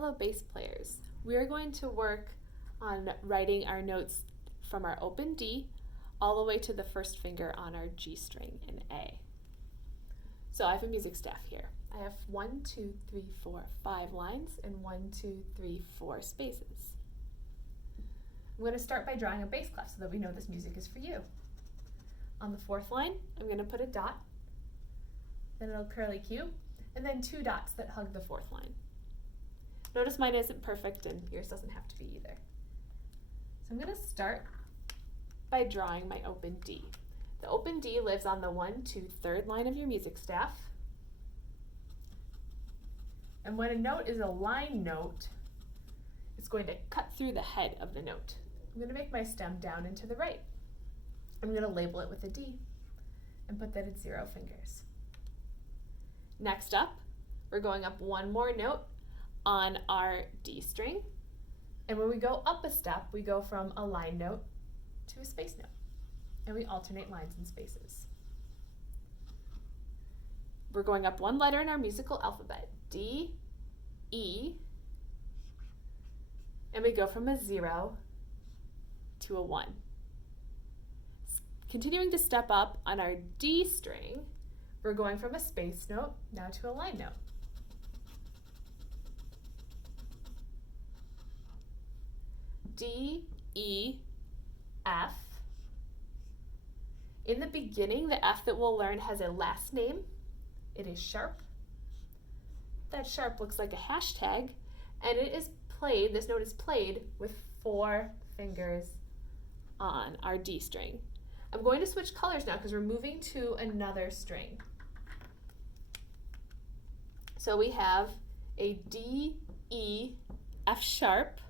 Hello bass players. We are going to work on writing our notes from our open D all the way to the first finger on our G string in A. So I have a music staff here. I have 1, 2, 3, 4, 5 lines and 1, 2, 3, 4 spaces. I'm going to start by drawing a bass clef so that we know this music is for you. On the fourth line, I'm going to put a dot, then a little curly Q, and then 2 dots that hug the fourth line. Notice mine isn't perfect and yours doesn't have to be either. So I'm going to start by drawing my open D. The open D lives on the 1, 2, 3rd line of your music staff. And when a note is a line note, it's going to cut through the head of the note. I'm going to make my stem down and to the right. I'm going to label it with a D and put that at 0 fingers. Next up, we're going up one more note on our D string. And when we go up a step, we go from a line note to a space note. And we alternate lines and spaces. We're going up one letter in our musical alphabet, D, E, and we go from a 0 to a 1. Continuing to step up on our D string, we're going from a space note now to a line note. D, E, F. In the beginning, the F that we'll learn has a last name. It is sharp. That sharp looks like a hashtag, and it is played, this note is played with 4 fingers on our D string. I'm going to switch colors now because we're moving to another string. So we have a D, E, F sharp.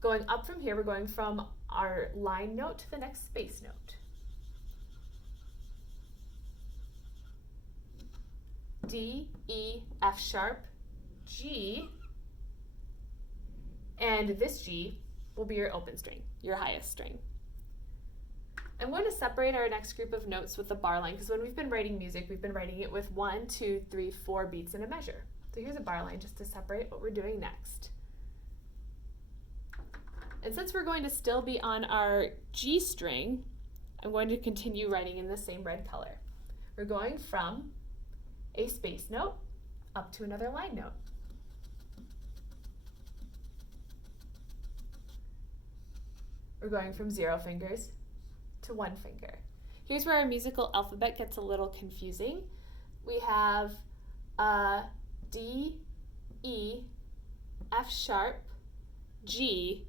Going up from here, we're going from our line note to the next space note. D, E, F sharp, G, and this G will be your open string, your highest string. I'm going to separate our next group of notes with the bar line because when we've been writing music, we've been writing it with 1, 2, 3, 4 beats in a measure. So here's a bar line just to separate what we're doing next. And since we're going to still be on our G string, I'm going to continue writing in the same red color. We're going from a space note up to another line note. We're going from 0 fingers to 1 finger. Here's where our musical alphabet gets a little confusing. We have D, E, F sharp, G,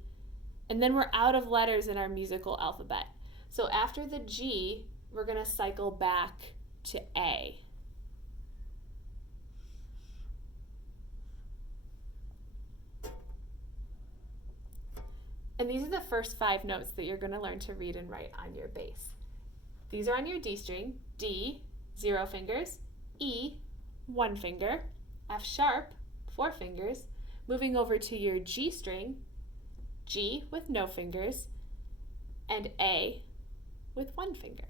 and then we're out of letters in our musical alphabet. So after the G, we're going to cycle back to A. And these are the first 5 notes that you're going to learn to read and write on your bass. These are on your D string. D, 0 fingers. E, 1 finger. F sharp, 4 fingers. Moving over to your G string, G with no fingers, and A with 1 finger.